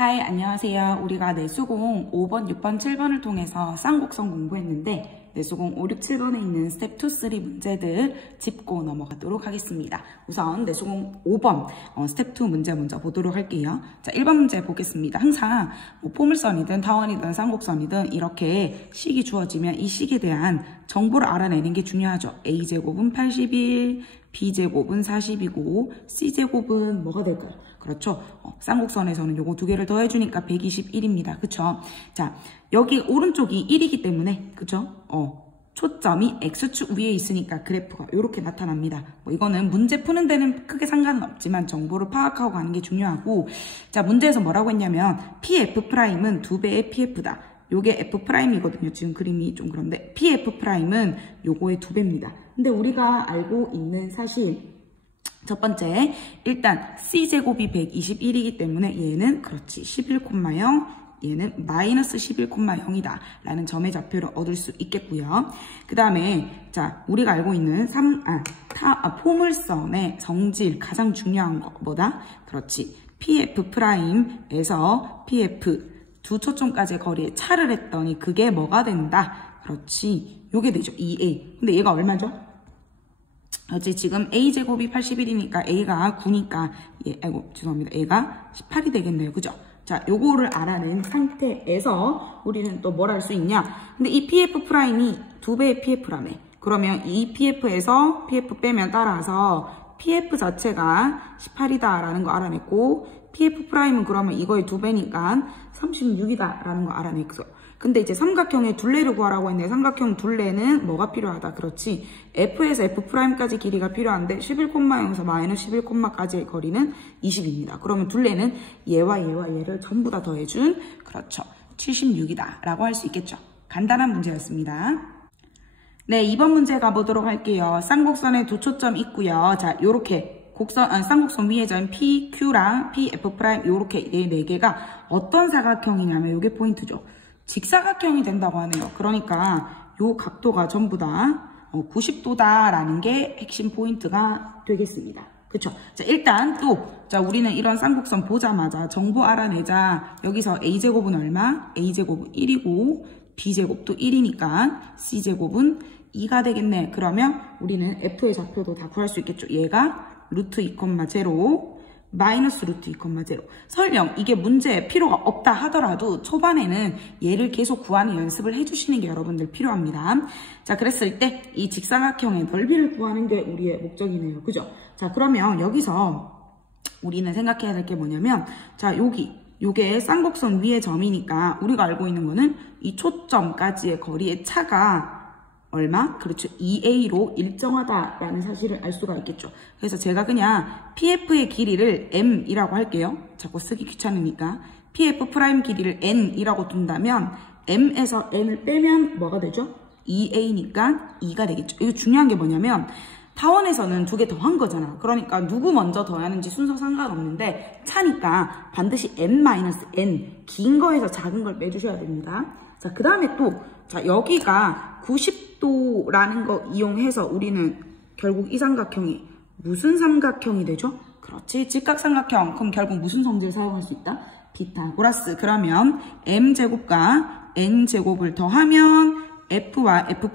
하이, 안녕하세요. 우리가 내수공 5번, 6번, 7번을 통해서 쌍곡선 공부했는데 내수공 5, 6, 7번에 있는 스텝 2, 3 문제들 짚고 넘어가도록 하겠습니다. 우선 내수공 5번 스텝 2 문제 먼저 보도록 할게요. 자, 1번 문제 보겠습니다. 항상 뭐 포물선이든 타원이든 쌍곡선이든 이렇게 식이 주어지면 이 식에 대한 정보를 알아내는 게 중요하죠. A제곱은 81, B제곱은 40이고 C제곱은 뭐가 될까요? 그렇죠. 쌍곡선에서는 요거 두 개를 더해주니까 121입니다. 그쵸? 자, 여기 오른쪽이 1이기 때문에, 그쵸? 초점이 X축 위에 있으니까 그래프가 이렇게 나타납니다. 뭐 이거는 문제 푸는 데는 크게 상관은 없지만 정보를 파악하고 가는 게 중요하고, 자, 문제에서 뭐라고 했냐면 PF'은 2배의 PF다. 요게 F'이거든요. 지금 그림이 좀 그런데 PF'은 요거의 2배입니다. 근데 우리가 알고 있는 사실 첫 번째, 일단 C제곱이 121이기 때문에 얘는 그렇지 11,0, 얘는 마이너스 11,0이다 라는 점의 좌표를 얻을 수 있겠고요. 그 다음에 자, 우리가 알고 있는 포물선의 성질 가장 중요한 거 뭐다? 그렇지, PF'에서 PF 두 초점까지의 거리에 차를 했더니 그게 뭐가 된다? 그렇지, 요게 되죠. 2A. 근데 얘가 얼마죠? 그렇지, 지금 A제곱이 81이니까 A가 9니까 죄송합니다. A가 18이 되겠네요. 그죠? 자, 요거를 알아낸 상태에서 우리는 또 뭘 할 수 있냐? 근데 이 PF'이 2배의 PF라며. 그러면 이 PF에서 PF 빼면 따라서 PF 자체가 18이다 라는 거 알아냈고, PF'은 그러면 이거의 2배니까 36이다 라는 거 알아냈어. 근데 이제 삼각형의 둘레를 구하라고 했는데 삼각형 둘레는 뭐가 필요하다? 그렇지. F에서 F'까지 길이가 필요한데 11,0에서 마이너스 11,까지의 거리는 20입니다. 그러면 둘레는 얘와 얘를 전부 다 더해준, 그렇죠, 76이다 라고 할 수 있겠죠. 간단한 문제였습니다. 네, 2번 문제 가보도록 할게요. 쌍곡선에 두 초점 있고요. 자, 요렇게 쌍곡선 위에 점 PQ랑 PF' 요렇게 얘 4개가 어떤 사각형이냐면 요게 포인트죠. 직사각형이 된다고 하네요. 그러니까 요 각도가 전부 다 90도다라는 게 핵심 포인트가 되겠습니다. 그쵸? 자, 일단 자, 우리는 이런 쌍곡선 보자마자 정보 알아내자. 여기서 A제곱은 얼마? A제곱은 1이고 B제곱도 1이니까 C제곱은 2가 되겠네. 그러면 우리는 F의 좌표도 다 구할 수 있겠죠. 얘가 루트 2,0 마이너스 루트 2,0. 설령 이게 문제에 필요가 없다 하더라도 초반에는 얘를 계속 구하는 연습을 해주시는 게 여러분들 필요합니다. 자, 그랬을 때 이 직사각형의 넓이를 구하는 게 우리의 목적이네요. 그죠? 자, 그러면 여기서 우리는 생각해야 될 게 뭐냐면, 자, 요게 쌍곡선 위의 점이니까 우리가 알고 있는 거는 이 초점까지의 거리의 차가 얼마? 그렇죠. 2A로 일정하다라는 사실을 알 수가 있겠죠. 그래서 제가 그냥 PF의 길이를 M이라고 할게요. 자꾸 쓰기 귀찮으니까. PF' 길이를 N이라고 둔다면 M에서 N을 빼면 뭐가 되죠? 2A니까 2가 되겠죠. 이거 중요한 게 뭐냐면 타원에서는 2개 더한 거잖아. 그러니까 누구 먼저 더하는지 순서 상관없는데 차니까 반드시 M-N, 긴 거에서 작은 걸 빼주셔야 됩니다. 자, 그 다음에 자, 여기가 90도라는 거 이용해서 우리는 결국 이 삼각형이 무슨 삼각형이 되죠? 그렇지, 직각삼각형. 그럼 결국 무슨 성질을 사용할 수 있다? 피타고라스. 그러면 M제곱과 N제곱을 더하면 F와 F'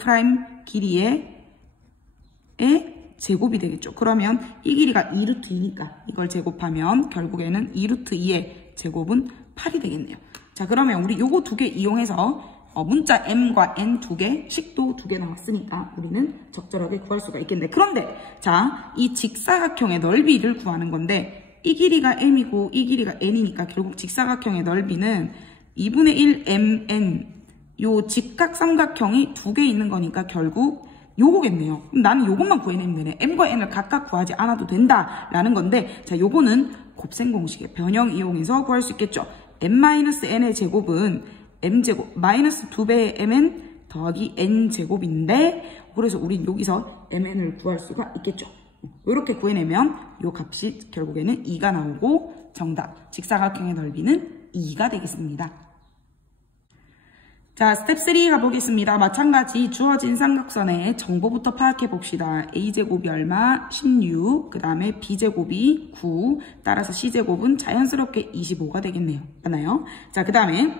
길이의 제곱이 되겠죠. 그러면 이 길이가 2루트 2니까 이걸 제곱하면 결국에는 2루트 2의 제곱은 8이 되겠네요. 자, 그러면 우리 요거 2개 이용해서 문자 M과 N 2개, 식도 2개 나왔으니까 우리는 적절하게 구할 수가 있겠네. 그런데 자, 이 직사각형의 넓이를 구하는 건데 이 길이가 M이고 이 길이가 N이니까 결국 직사각형의 넓이는 2분의 1 MN, 요 직각삼각형이 2개 있는 거니까 결국 요거겠네요. 그럼 나는 요것만 구해내면 되네. M과 N을 각각 구하지 않아도 된다라는 건데, 자, 요거는 곱셈 공식의 변형 이용해서 구할 수 있겠죠. M-N의 제곱은 M제곱 마이너스 2배의 Mn 더하기 N제곱인데, 그래서 우린 여기서 MN을 구할 수가 있겠죠. 이렇게 구해내면 요 값이 결국에는 2가 나오고 정답 직사각형의 넓이는 2가 되겠습니다. 자, 스텝 3 가보겠습니다. 마찬가지 주어진 삼각선의 정보부터 파악해 봅시다. A제곱이 얼마? 16. 그 다음에 B제곱이 9. 따라서 C제곱은 자연스럽게 25가 되겠네요. 맞나요? 자, 그 다음에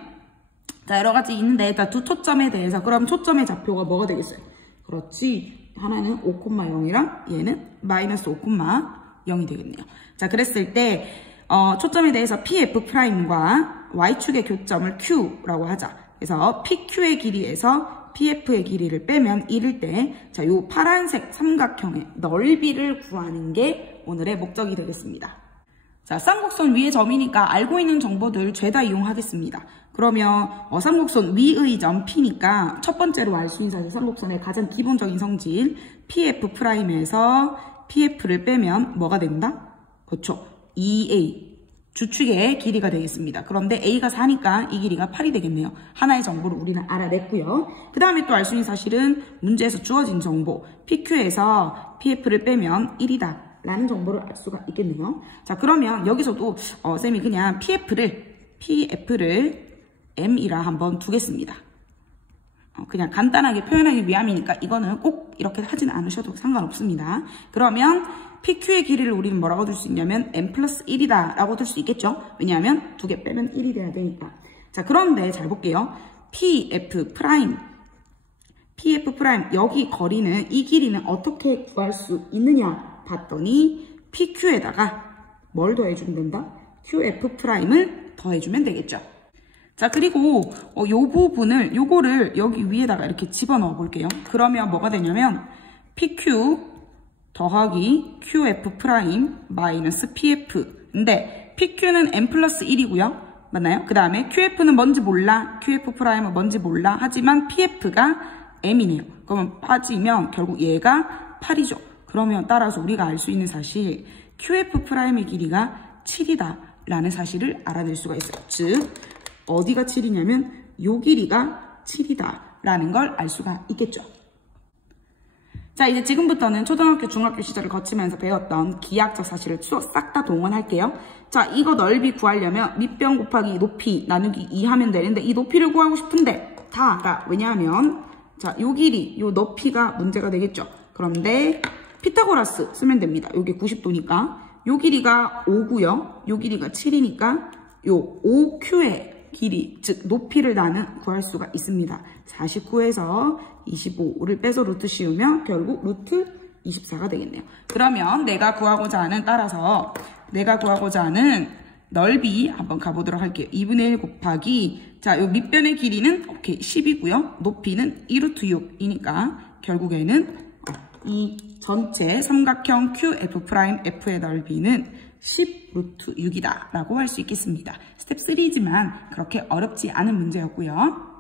자, 여러 가지 있는데 일단 두 초점에 대해서 그럼 초점의 좌표가 뭐가 되겠어요? 그렇지. 하나는 5,0이랑 얘는 마이너스 5,0이 되겠네요. 자, 그랬을 때 초점에 대해서 PF'과 Y축의 교점을 Q라고 하자. 그래서 PQ의 길이에서 PF의 길이를 빼면 1일 때, 자, 요 파란색 삼각형의 넓이를 구하는 게 오늘의 목적이 되겠습니다. 자, 쌍곡선 위의 점이니까 알고 있는 정보들 죄다 이용하겠습니다. 그러면 쌍곡선 위의 점 P니까 첫 번째로 알 수 있는 사실 쌍곡선의 가장 기본적인 성질 PF'에서 PF를 빼면 뭐가 된다? 그렇죠. 2A. 주축의 길이가 되겠습니다. 그런데 A가 4니까 이 길이가 8이 되겠네요. 하나의 정보를 우리는 알아냈고요. 그 다음에 또 알 수 있는 사실은 문제에서 주어진 정보 PQ에서 PF를 빼면 1이다 라는 정보를 알 수가 있겠네요. 자, 그러면 여기서도 쌤이 그냥 PF를 M이라 한번 두겠습니다. 그냥 간단하게 표현하기 위함이니까 이거는 꼭 이렇게 하진 않으셔도 상관없습니다. 그러면 PQ의 길이를 우리는 뭐라고 둘 수 있냐면 M 플러스 1이다 라고 둘 수 있겠죠? 왜냐하면 두 개 빼면 1이 돼야 되니까. 자, 그런데 잘 볼게요. PF 여기 거리는 이 길이는 어떻게 구할 수 있느냐 봤더니 PQ에다가 뭘 더해주면 된다? QF'을 더해주면 되겠죠. 자, 그리고 요 부분을 요거를 여기 위에다가 이렇게 집어넣어 볼게요. 그러면 뭐가 되냐면 PQ 더하기 QF' 마이너스 PF. 근데 PQ는 M 플러스 1이고요. 맞나요? 그 다음에 QF는 뭔지 몰라. QF'은 뭔지 몰라. 하지만 PF가 M이네요. 그러면 빠지면 결국 얘가 8이죠. 그러면 따라서 우리가 알 수 있는 사실 QF'의 길이가 7이다 라는 사실을 알아낼 수가 있어요. 즉 어디가 7이냐면 요 길이가 7이다 라는 걸 알 수가 있겠죠. 자, 이제 지금부터는 초등학교, 중학교 시절을 거치면서 배웠던 기하학적 사실을 싹 다 동원할게요. 자, 이거 넓이 구하려면 밑변 곱하기 높이 나누기 2 하면 되는데 이 높이를 구하고 싶은데 다 알아. 왜냐하면 자, 요 길이, 요 높이가 문제가 되겠죠. 그런데 피타고라스 쓰면 됩니다. 요게 90도니까 요 길이가 5고요. 요 길이가 7이니까 요 5Q의 길이, 즉 높이를 나는 구할 수가 있습니다. 49에서 25를 빼서 루트 씌우면 결국 루트 24가 되겠네요. 그러면 내가 구하고자 하는 넓이 한번 가보도록 할게요. 2분의 1 곱하기, 자, 요 밑변의 길이는 오케이 10이고요. 높이는 2루트 6이니까 결국에는 이 전체 삼각형 QF'F의 넓이는 10 루트 6이다 라고 할 수 있겠습니다. 스텝 3이지만 그렇게 어렵지 않은 문제였고요.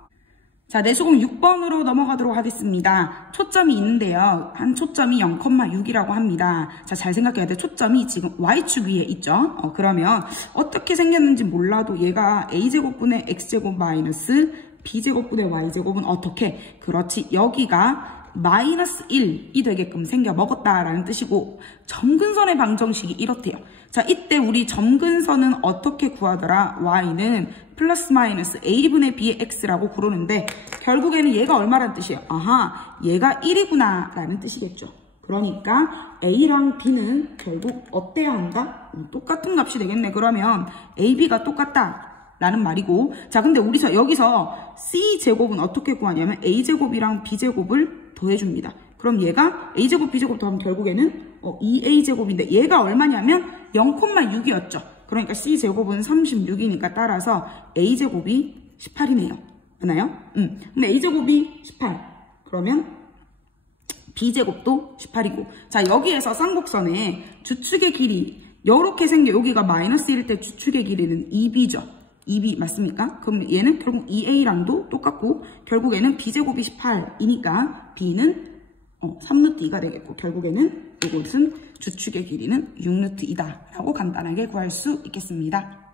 자, 내수공 6번으로 넘어가도록 하겠습니다. 초점이 있는데요. 한 초점이 0,6이라고 합니다. 자, 잘 생각해야 돼. 초점이 지금 Y축 위에 있죠. 그러면 어떻게 생겼는지 몰라도 얘가 A제곱분의 X제곱 마이너스 B제곱분의 Y제곱은 어떻게? 그렇지. 여기가 마이너스 1이 되게끔 생겨 먹었다라는 뜻이고 점근선의 방정식이 이렇대요. 자, 이때 우리 점근선은 어떻게 구하더라? Y는 플러스 마이너스 A분의 B의 X라고 부르는데 결국에는 얘가 얼마란 뜻이에요? 아하, 얘가 1이구나 라는 뜻이겠죠. 그러니까 A랑 B는 결국 어때야 한다? 똑같은 값이 되겠네. 그러면 A, B가 똑같다 라는 말이고, 자, 근데 우리 여기서 C제곱은 어떻게 구하냐면 A제곱이랑 B제곱을 더해줍니다. 그럼 얘가 A제곱, B제곱 더하면 결국에는 2A제곱인데 얘가 얼마냐면 0,6이었죠. 그러니까 C제곱은 36이니까 따라서 A제곱이 18이네요. 맞나요? 근데 A제곱이 18. 그러면 B제곱도 18이고. 자, 여기에서 쌍곡선의 주축의 길이 이렇게 생겨. 여기가 마이너스 1일 때 주축의 길이는 2B죠. 2B 맞습니까? 그럼 얘는 결국 2A랑도 똑같고 결국에는 B제곱이 18이니까 B는 3루트2가 되겠고 결국에는 이곳은 주축의 길이는 6루트2다 라고 간단하게 구할 수 있겠습니다.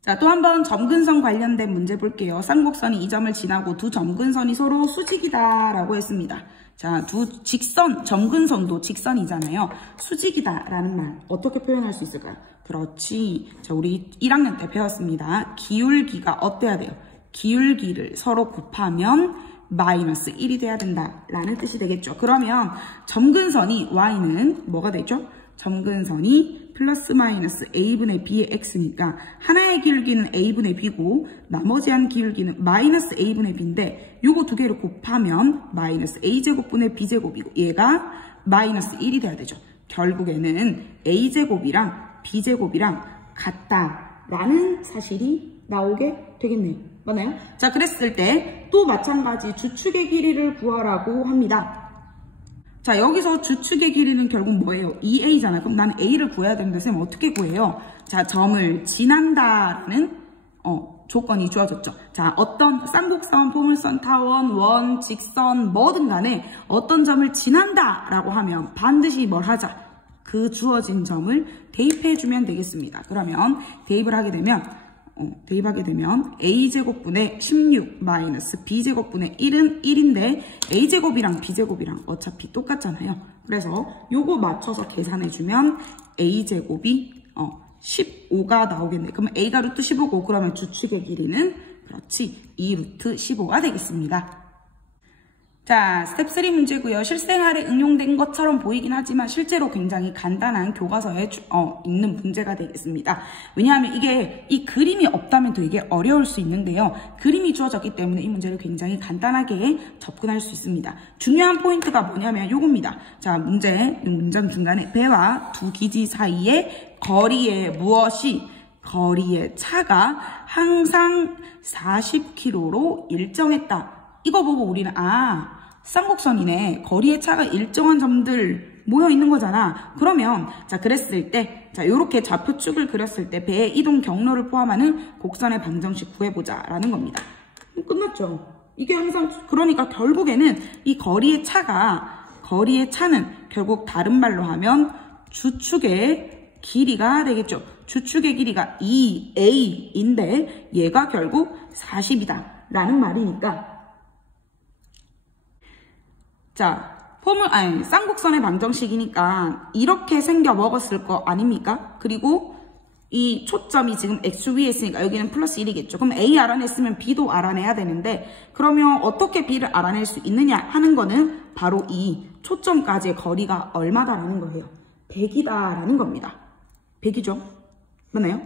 자, 또 한 번 점근선 관련된 문제 볼게요. 쌍곡선이 이 점을 지나고 두 점근선이 서로 수직이다 라고 했습니다. 자, 두 직선, 점근선도 직선이잖아요. 수직이다 라는 말 어떻게 표현할 수 있을까요? 그렇지. 자, 우리 1학년 때 배웠습니다. 기울기가 어때야 돼요? 기울기를 서로 곱하면 마이너스 1이 돼야 된다라는 뜻이 되겠죠. 그러면 점근선이 y는 뭐가 되죠? 점근선이 플러스 마이너스 a분의 b의 x니까 하나의 기울기는 a분의 b고 나머지 한 기울기는 마이너스 a분의 b인데 요거 두 개를 곱하면 마이너스 a제곱분의 b제곱이고 얘가 마이너스 1이 돼야 되죠. 결국에는 a제곱이랑 b제곱이랑 같다라는 사실이 나오게 되겠네요. 맞나요? 자, 그랬을 때 또 마찬가지 주축의 길이를 구하라고 합니다. 자, 여기서 주축의 길이는 결국 뭐예요? 2a잖아요. 그럼 나는 a를 구해야 되는데 쌤 어떻게 구해요? 자, 점을 지난다라는 조건이 주어졌죠. 자, 어떤 쌍곡선, 포물선, 타원, 원, 직선 뭐든 간에 어떤 점을 지난다라고 하면 반드시 뭘 하자? 그 주어진 점을 대입해주면 되겠습니다. 그러면 대입을 하게 되면 대입하게 되면 a제곱분의 16 마이너스 b제곱분의 1은 1인데 a제곱이랑 b제곱이랑 어차피 똑같잖아요. 그래서 요거 맞춰서 계산해주면 a제곱이 15가 나오겠네. 그러면 a가 루트 15고 그러면 주축의 길이는 그렇지 2 루트 15가 되겠습니다. 자, 스텝 3 문제고요. 실생활에 응용된 것처럼 보이긴 하지만 실제로 굉장히 간단한 교과서에 있는 문제가 되겠습니다. 왜냐하면 이 그림이 없다면 되게 어려울 수 있는데요. 그림이 주어졌기 때문에 이 문제를 굉장히 간단하게 접근할 수 있습니다. 중요한 포인트가 뭐냐면 요겁니다. 자, 문장 중간에 배와 두 기지 사이의 거리의 거리의 차가 항상 40km로 일정했다. 이거 보고 우리는 쌍곡선이네. 거리의 차가 일정한 점들 모여 있는 거잖아. 그러면 자, 그랬을 때 자, 요렇게 좌표축을 그렸을 때 배의 이동 경로를 포함하는 곡선의 방정식 구해보자라는 겁니다. 끝났죠. 이게 항상 그러니까 결국에는 이 거리의 차는 결국 다른 말로 하면 주축의 길이가 되겠죠. 주축의 길이가 2a인데 얘가 결국 40이다 라는 말이니까 자, 쌍곡선의 방정식이니까 이렇게 생겨 먹었을 거 아닙니까? 그리고 이 초점이 지금 x 위에 있으니까 여기는 플러스 1이겠죠. 그럼 a 알아냈으면 b도 알아내야 되는데 그러면 어떻게 b를 알아낼 수 있느냐 하는 거는 바로 이 초점까지의 거리가 얼마다라는 거예요. 100이다라는 겁니다. 100이죠? 맞나요?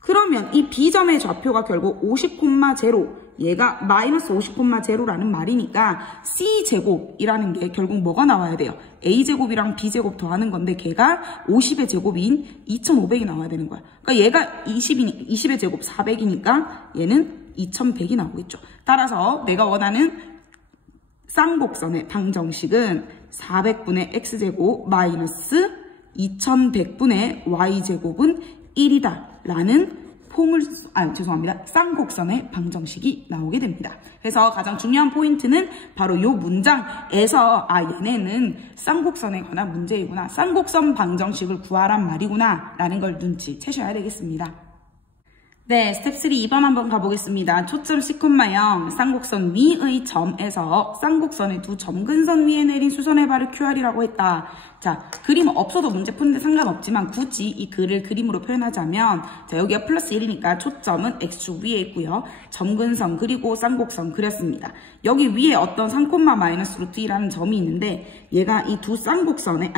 그러면 이 b점의 좌표가 결국 50,0 얘가 마이너스 50,0라는 말이니까 c제곱이라는 게 결국 뭐가 나와야 돼요? a제곱이랑 b제곱 더하는 건데 걔가 50의 제곱인 2,500이 나와야 되는 거야. 그러니까 얘가 20의 제곱 400이니까 얘는 2,100이 나오겠죠. 따라서 내가 원하는 쌍곡선의 방정식은 400분의 x제곱 마이너스 2100분의 y제곱은 1이다 라는 쌍곡선의 방정식이 나오게 됩니다. 그래서 가장 중요한 포인트는 바로 이 문장에서 얘네는 쌍곡선에 관한 문제이구나. 쌍곡선 방정식을 구하란 말이구나 라는 걸 눈치채셔야 되겠습니다. 네, 스텝 3 2번 한번 가보겠습니다. 초점 C,0 쌍곡선 위의 점에서 쌍곡선의 두 점근선 위에 내린 수선의 발을 QR이라고 했다. 자, 그림 없어도 문제 푸는데 상관없지만 굳이 이 글을 그림으로 표현하자면 자, 여기가 플러스 1이니까 초점은 X 위에 있고요. 점근선 그리고 쌍곡선 그렸습니다. 여기 위에 어떤 3, 마이너스 루트 2라는 점이 있는데 얘가 이 두 쌍곡선의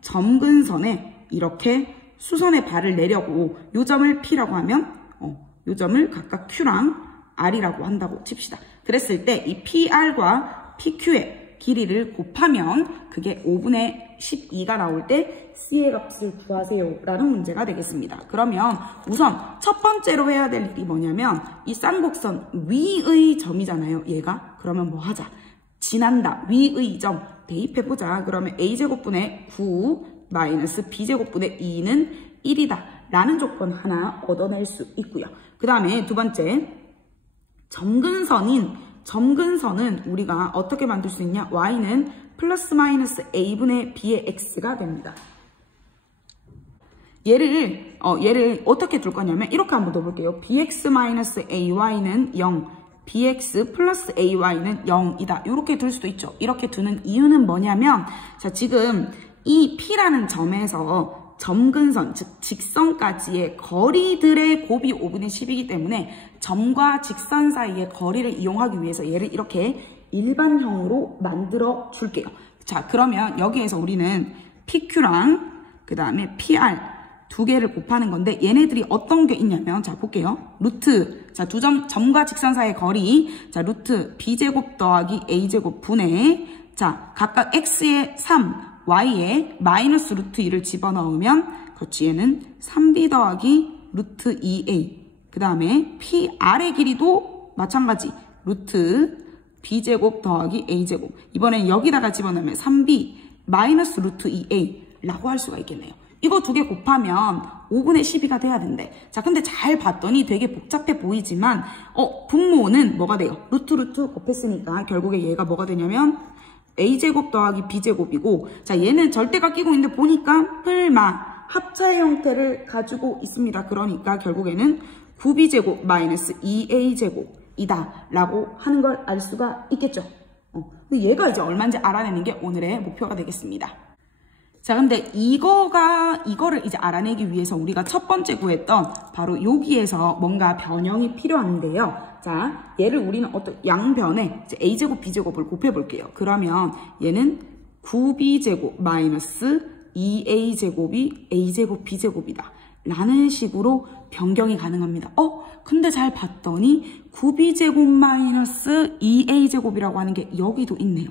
점근선에 이렇게 수선의 발을 내려고 요 점을 P라고 하면 요 점을 각각 Q랑 R이라고 한다고 칩시다. 그랬을 때 이 PR과 PQ의 길이를 곱하면 그게 5분의 12가 나올 때 C의 값을 구하세요 라는 문제가 되겠습니다. 그러면 우선 첫 번째로 해야 될 일이 뭐냐면 이 쌍곡선 위의 점이잖아요. 얘가. 그러면 뭐 하자. 지난다. 위의 점 대입해보자. 그러면 A제곱분의 9 마이너스 B제곱분의 2는 1이다 라는 조건 하나 얻어낼 수 있고요. 그 다음에 두 번째 점근선은 우리가 어떻게 만들 수 있냐? y는 플러스 마이너스 a분의 b의 x가 됩니다. 얘를 어떻게 둘 거냐면 이렇게 한번 넣어볼게요. bx 마이너스 ay는 0, bx 플러스 ay는 0이다. 이렇게 둘 수도 있죠. 이렇게 두는 이유는 뭐냐면 자 지금 이 P라는 점에서 점근선, 즉 직선까지의 거리들의 곱이 5분의 10이기 때문에 점과 직선 사이의 거리를 이용하기 위해서 얘를 이렇게 일반형으로 만들어 줄게요. 자, 그러면 여기에서 우리는 PQ랑 그 다음에 PR 두 개를 곱하는 건데 얘네들이 어떤 게 있냐면 자 볼게요. 루트 자 두 점과 직선 사이의 거리 자 루트 b제곱 더하기 a제곱 분의 자 각각 x에 3 y에 마이너스 루트 2를 집어넣으면 그렇지 얘는 3b 더하기 루트 2a 그 다음에 PR의 길이도 마찬가지 루트 b제곱 더하기 a제곱 이번엔 여기다가 집어넣으면 3b 마이너스 루트 2a 라고 할 수가 있겠네요. 이거 두 개 곱하면 5분의 12가 돼야 된대. 자, 근데 잘 봤더니 되게 복잡해 보이지만 분모는 뭐가 돼요? 루트 곱했으니까 결국에 얘가 뭐가 되냐면 a제곱 더하기 b제곱이고 자, 얘는 절대가 끼고 있는데 보니까 풀마 합차의 형태를 가지고 있습니다. 그러니까 결국에는 9b제곱 마이너스 2a제곱이다 라고 하는 걸 알 수가 있겠죠. 얘가 이제 얼마인지 알아내는 게 오늘의 목표가 되겠습니다. 자, 근데 이거를 이제 알아내기 위해서 우리가 첫 번째 구했던 바로 여기에서 뭔가 변형이 필요한데요. 자, 얘를 우리는 어떤 양변에 이제 a제곱 b제곱을 곱해볼게요. 그러면 얘는 9b제곱 마이너스 2a제곱이 a제곱 b제곱이다. 라는 식으로 변경이 가능합니다. 근데 잘 봤더니 9b제곱 마이너스 2a제곱이라고 하는 게 여기도 있네요.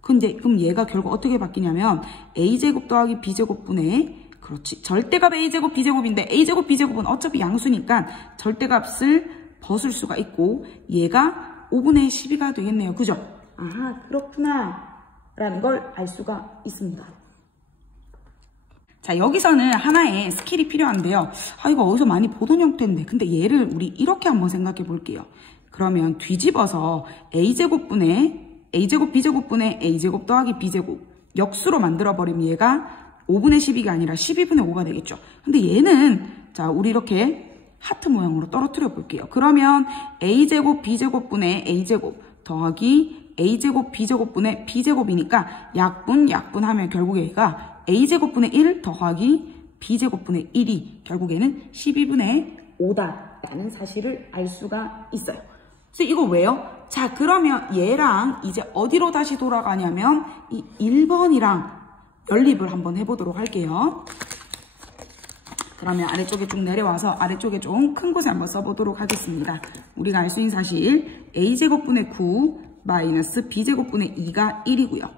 근데 그럼 얘가 결국 어떻게 바뀌냐면 a제곱 더하기 b제곱분의 그렇지 절대값 a제곱 b제곱인데 a제곱 b제곱은 어차피 양수니까 절대값을 벗을 수가 있고 얘가 5분의 12가 되겠네요. 그죠? 아 그렇구나 라는 걸 알 수가 있습니다. 자 여기서는 하나의 스킬이 필요한데요. 이거 어디서 많이 보던 형태인데 근데 얘를 우리 이렇게 한번 생각해 볼게요. 그러면 뒤집어서 a제곱분의 a제곱 b제곱분의 a제곱 더하기 b제곱 역수로 만들어버리면 얘가 5분의 12가 아니라 12분의 5가 되겠죠. 근데 얘는 자 우리 이렇게 하트 모양으로 떨어뜨려 볼게요. 그러면 a제곱 b제곱분의 a제곱 더하기 a제곱 b제곱분의 b제곱이니까 약분 하면 결국에 얘가 a제곱분의 1 더하기 b제곱분의 1이 결국에는 12분의 5다라는 사실을 알 수가 있어요. 그래서 이거 왜요? 자 그러면 얘랑 이제 어디로 다시 돌아가냐면 이 1번이랑 연립을 한번 해보도록 할게요. 그러면 아래쪽에 쭉 내려와서 아래쪽에 좀 큰 곳에 한번 써보도록 하겠습니다. 우리가 알 수 있는 사실 a제곱분의 9 마이너스 b제곱분의 2가 1이고요.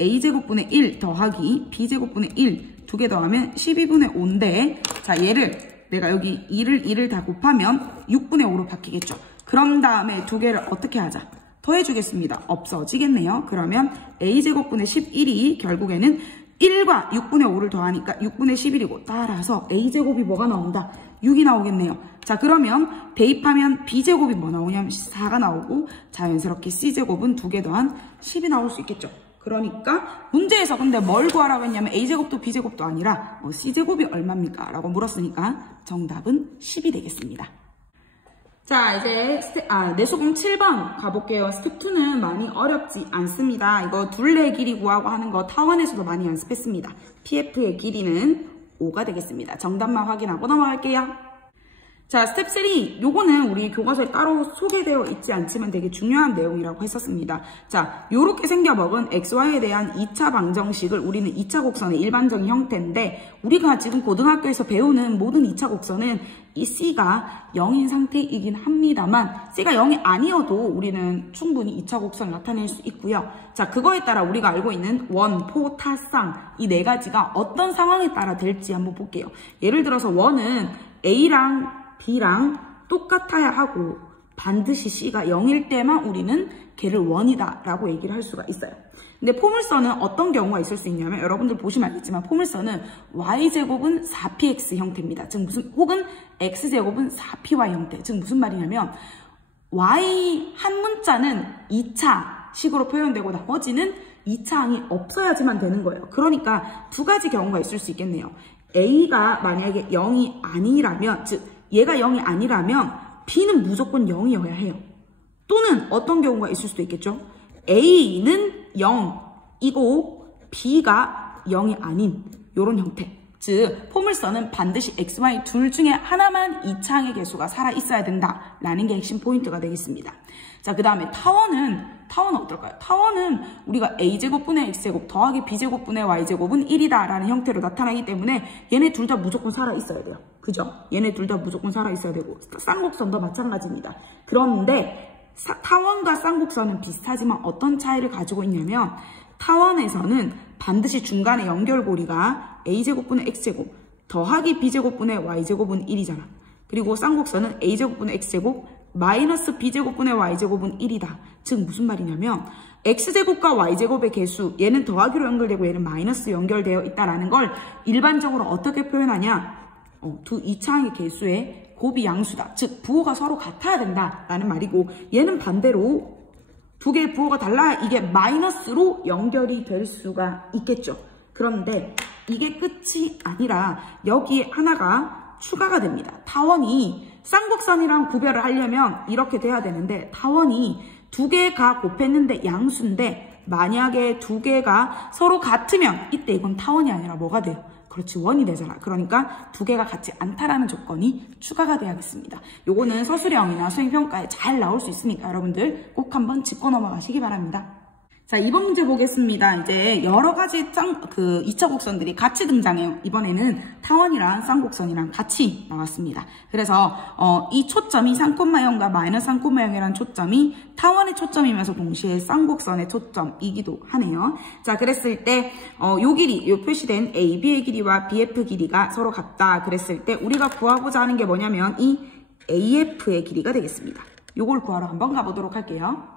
a제곱분의 1 더하기 b제곱분의 1 두 개 더하면 12분의 5인데 자 얘를 내가 여기 2를 다 곱하면 6분의 5로 바뀌겠죠. 그런 다음에 두 개를 어떻게 하자? 더해주겠습니다. 없어지겠네요. 그러면 a제곱분의 11이 결국에는 1과 6분의 5를 더하니까 6분의 11이고 따라서 a제곱이 뭐가 나온다? 6이 나오겠네요. 자 그러면 대입하면 b제곱이 뭐 나오냐면 4가 나오고 자연스럽게 c제곱은 두 개 더한 10이 나올 수 있겠죠. 그러니까 문제에서 근데 뭘 구하라고 했냐면 a제곱도 b제곱도 아니라 c제곱이 얼마입니까? 라고 물었으니까 정답은 10이 되겠습니다. 자 이제 내소공 7번 가볼게요. 스텝 2는 많이 어렵지 않습니다. 이거 둘레 길이 구하고 하는 거 타원에서도 많이 연습했습니다. PF의 길이는 5가 되겠습니다. 정답만 확인하고 넘어갈게요. 자 스텝 3 요거는 우리 교과서에 따로 소개되어 있지 않지만 되게 중요한 내용이라고 했었습니다. 자 요렇게 생겨먹은 XY에 대한 2차 방정식을 우리는 2차 곡선의 일반적인 형태인데 우리가 지금 고등학교에서 배우는 모든 2차 곡선은 이 C가 0인 상태이긴 합니다만 C가 0이 아니어도 우리는 충분히 2차 곡선을 나타낼 수 있고요. 자 그거에 따라 우리가 알고 있는 원, 포, 타, 쌍 이 네 가지가 어떤 상황에 따라 될지 한번 볼게요. 예를 들어서 원은 A랑 B랑 똑같아야 하고 반드시 C가 0일 때만 우리는 걔를 원이다 라고 얘기를 할 수가 있어요. 근데 포물선은 어떤 경우가 있을 수 있냐면 여러분들 보시면 알겠지만 포물선은 y제곱은 4px 형태입니다. 즉 혹은 x제곱은 4py 형태. 즉 무슨 말이냐면 y 한 문자는 2차 식으로 표현되고 나머지는 2차항이 없어야지만 되는 거예요. 그러니까 두 가지 경우가 있을 수 있겠네요. A가 만약에 0이 아니라면 즉 얘가 0이 아니라면 B는 무조건 0이어야 해요. 또는 어떤 경우가 있을 수도 있겠죠. A는 0이고 B가 0이 아닌 이런 형태. 즉 포물선은 반드시 x, y 둘 중에 하나만 이차항의 개수가 살아있어야 된다라는 게 핵심 포인트가 되겠습니다. 자, 그 다음에 타원은 어떨까요? 타원은 우리가 a제곱분의 x제곱 더하기 b제곱분의 y제곱은 1이다 라는 형태로 나타나기 때문에 얘네 둘 다 무조건 살아있어야 돼요. 그죠? 얘네 둘 다 무조건 살아있어야 되고 쌍곡선도 마찬가지입니다. 그런데 타원과 쌍곡선은 비슷하지만 어떤 차이를 가지고 있냐면 타원에서는 반드시 중간에 연결고리가 a제곱분의 x제곱 더하기 b제곱분의 y제곱은 1이잖아. 그리고 쌍곡선은 a제곱분의 x제곱 마이너스 b제곱분의 y제곱은 1이다. 즉 무슨 말이냐면 x제곱과 y제곱의 개수 얘는 더하기로 연결되고 얘는 마이너스 연결되어 있다라는 걸 일반적으로 어떻게 표현하냐? 두 이차항의 개수의 곱이 양수다. 즉 부호가 서로 같아야 된다라는 말이고 얘는 반대로 두 개의 부호가 달라야 이게 마이너스로 연결이 될 수가 있겠죠. 그런데 이게 끝이 아니라 여기에 하나가 추가가 됩니다. 타원이 쌍곡선이랑 구별을 하려면 이렇게 돼야 되는데 타원이 두 개가 곱했는데 양수인데 만약에 두 개가 서로 같으면 이때 이건 타원이 아니라 뭐가 돼요? 그렇지, 원이 되잖아. 그러니까 두 개가 같지 않다라는 조건이 추가가 돼야겠습니다. 요거는 서술형이나 수행평가에 잘 나올 수 있으니까 여러분들 꼭 한번 짚고 넘어가시기 바랍니다. 자, 이번 문제 보겠습니다. 이제 여러 가지 2차 곡선들이 같이 등장해요. 이번에는 타원이랑 쌍곡선이랑 같이 나왔습니다. 그래서 이 초점이 3,0과 마이너스 3,0이라는 초점이 타원의 초점이면서 동시에 쌍곡선의 초점이기도 하네요. 자, 그랬을 때 요 길이, 요 표시된 AB의 길이와 BF 길이가 서로 같다. 그랬을 때 우리가 구하고자 하는 게 뭐냐면 이 AF의 길이가 되겠습니다. 요걸 구하러 한번 가보도록 할게요.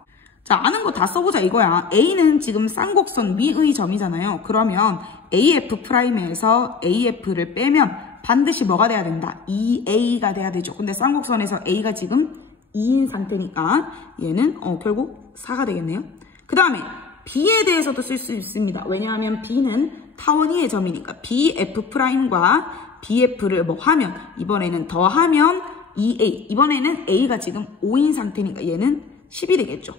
자, 아는 거 다 써보자 이거야. A는 지금 쌍곡선 위의 점이잖아요. 그러면 AF'에서 AF를 빼면 반드시 뭐가 돼야 된다? 2A가 돼야 되죠. 근데 쌍곡선에서 A가 지금 2인 상태니까 얘는 결국 4가 되겠네요. 그 다음에 B에 대해서도 쓸 수 있습니다. 왜냐하면 B는 타원이의 점이니까 BF'과 BF를 뭐 하면 이번에는 더하면 2A. 이번에는 A가 지금 5인 상태니까 얘는 10이 되겠죠.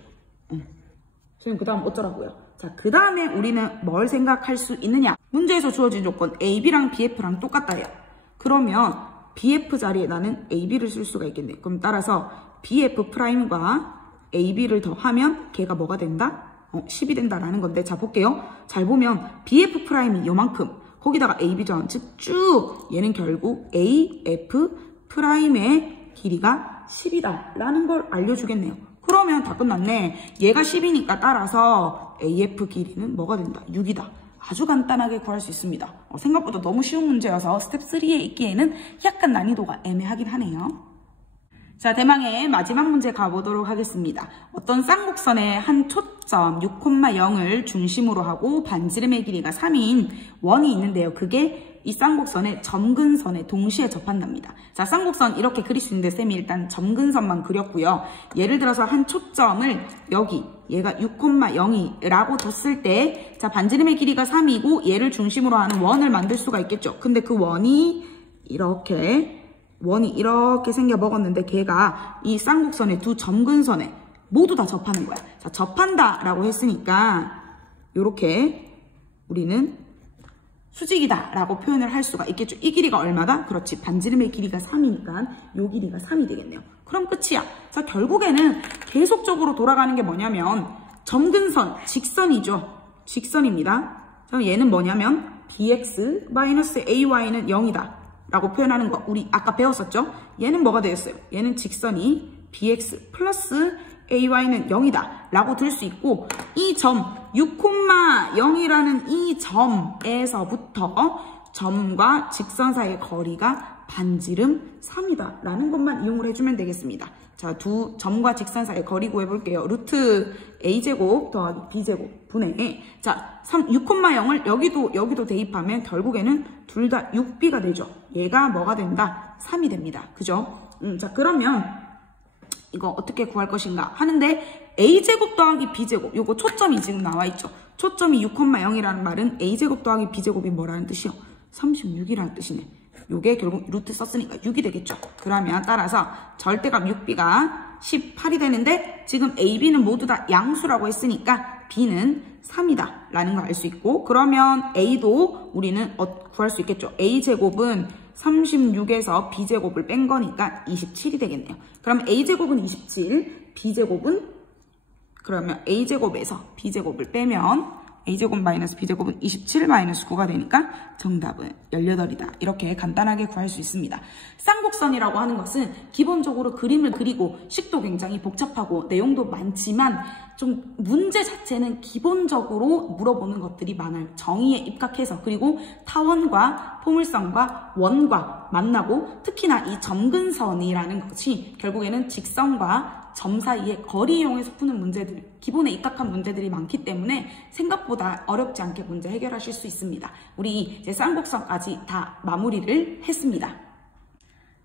그 다음 어쩌라고요? 자, 그 다음에 우리는 뭘 생각할 수 있느냐? 문제에서 주어진 조건 AB랑 BF랑 똑같다요. 그러면 BF 자리에 나는 AB를 쓸 수가 있겠네. 그럼 따라서 BF'과 AB를 더하면 걔가 뭐가 된다? 10이 된다라는 건데, 자 볼게요. 잘 보면 BF'이 요만큼 거기다가 AB죠. 즉 쭉 얘는 결국 AF'의 길이가 10이다 라는 걸 알려주겠네요. 그러면 다 끝났네. 얘가 10이니까 따라서 AF 길이는 뭐가 된다? 6이다. 아주 간단하게 구할 수 있습니다. 생각보다 너무 쉬운 문제여서 스텝 3에 있기에는 약간 난이도가 애매하긴 하네요. 자, 대망의 마지막 문제 가보도록 하겠습니다. 어떤 쌍곡선의 한 초점 6,0을 중심으로 하고 반지름의 길이가 3인 원이 있는데요. 그게 이 쌍곡선의 점근선에 동시에 접한답니다. 자, 쌍곡선 이렇게 그릴 수 있는데 쌤이 일단 점근선만 그렸고요. 예를 들어서 한 초점을 여기 얘가 6,0이라고 뒀을 때 자, 반지름의 길이가 3이고 얘를 중심으로 하는 원을 만들 수가 있겠죠. 근데 그 원이 이렇게 생겨 먹었는데 걔가 이 쌍곡선의 두 점근선에 모두 다 접하는 거야. 자, 접한다라고 했으니까 이렇게 우리는 수직이다 라고 표현을 할 수가 있겠죠. 이 길이가 얼마다? 그렇지. 반지름의 길이가 3이니까 이 길이가 3이 되겠네요. 그럼 끝이야. 자, 결국에는 계속적으로 돌아가는 게 뭐냐면 점근선, 직선이죠. 직선입니다. 자, 얘는 뭐냐면 bx-ay는 0이다 라고 표현하는 거 우리 아까 배웠었죠. 얘는 뭐가 되겠어요? 얘는 직선이 bx 플러스 ay는 0이다 라고 들 수 있고 이 점 6,0이라는 이 점에서부터 점과 직선 사이의 거리가 반지름 3이다 라는 것만 이용을 해주면 되겠습니다. 자, 두 점과 직선 사이의 거리 구해볼게요. 루트 a제곱 더하기 b제곱 분의 자 6,0을 여기도 대입하면 결국에는 둘 다 6b가 되죠. 얘가 뭐가 된다? 3이 됩니다. 그죠? 자, 그러면 이거 어떻게 구할 것인가 하는데 a제곱 더하기 b제곱 요거 초점이 지금 나와 있죠. 초점이 6,0이라는 말은 a제곱 더하기 b제곱이 뭐라는 뜻이요? 36이라는 뜻이네. 요게 결국 루트 썼으니까 6이 되겠죠. 그러면 따라서 절대값 6b가 18이 되는데 지금 a, b는 모두 다 양수라고 했으니까 b는 3이다 라는 거 알 수 있고, 그러면 A도 우리는 구할 수 있겠죠. A제곱은 36에서 B제곱을 뺀 거니까 27이 되겠네요. 그럼 A제곱은 27, B제곱은 그러면 A제곱에서 B제곱을 빼면 A제곱 마이너스 B제곱은 27 마이너스 9가 되니까 정답은 18이다. 이렇게 간단하게 구할 수 있습니다. 쌍곡선이라고 하는 것은 기본적으로 그림을 그리고 식도 굉장히 복잡하고 내용도 많지만 좀 문제 자체는 기본적으로 물어보는 것들이 많아요. 정의에 입각해서, 그리고 타원과 포물선과 원과 만나고, 특히나 이 점근선이라는 것이 결국에는 직선과 점 사이의 거리 이용해서 푸는 문제들, 기본에 입각한 문제들이 많기 때문에 생각보다 어렵지 않게 문제 해결하실 수 있습니다. 우리 이제 쌍곡선까지 다 마무리를 했습니다.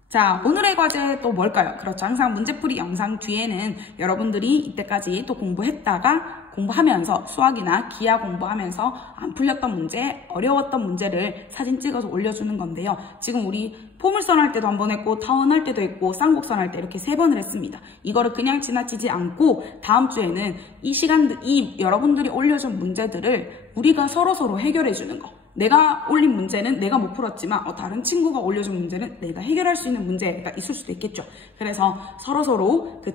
자, 오늘의 과제 또 뭘까요? 그렇죠. 항상 문제풀이 영상 뒤에는 여러분들이 이때까지 또 공부하면서 수학이나 기하 공부하면서 안 풀렸던 문제, 어려웠던 문제를 사진 찍어서 올려주는 건데요. 지금 우리 포물선 할 때도 한 번 했고, 타원 할 때도 했고, 쌍곡선 할 때 이렇게 3번을 했습니다. 이거를 그냥 지나치지 않고 다음 주에는 이 여러분들이 올려준 문제들을 우리가 서로서로 해결해 주는 거. 내가 올린 문제는 내가 못 풀었지만 다른 친구가 올려준 문제는 내가 해결할 수 있는 문제가 있을 수도 있겠죠. 그래서 서로서로 그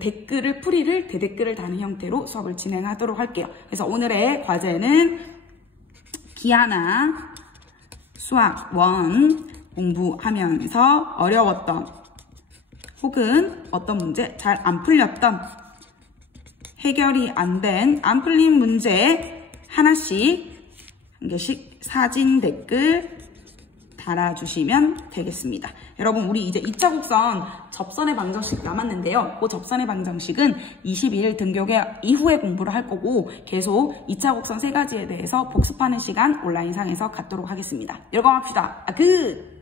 풀이를 대댓글을 다는 형태로 수업을 진행하도록 할게요. 그래서 오늘의 과제는 기하나 수학 1 공부하면서 어려웠던 혹은 어떤 문제 잘 안 풀렸던, 해결이 안 된, 안 풀린 문제 하나씩 한 개씩 사진 댓글 달아주시면 되겠습니다. 여러분, 우리 이제 2차 곡선 접선의 방정식 남았는데요. 그 접선의 방정식은 22일 등교계 이후에 공부를 할 거고, 계속 2차 곡선 3가지에 대해서 복습하는 시간 온라인상에서 갖도록 하겠습니다. 열공합시다. 끝!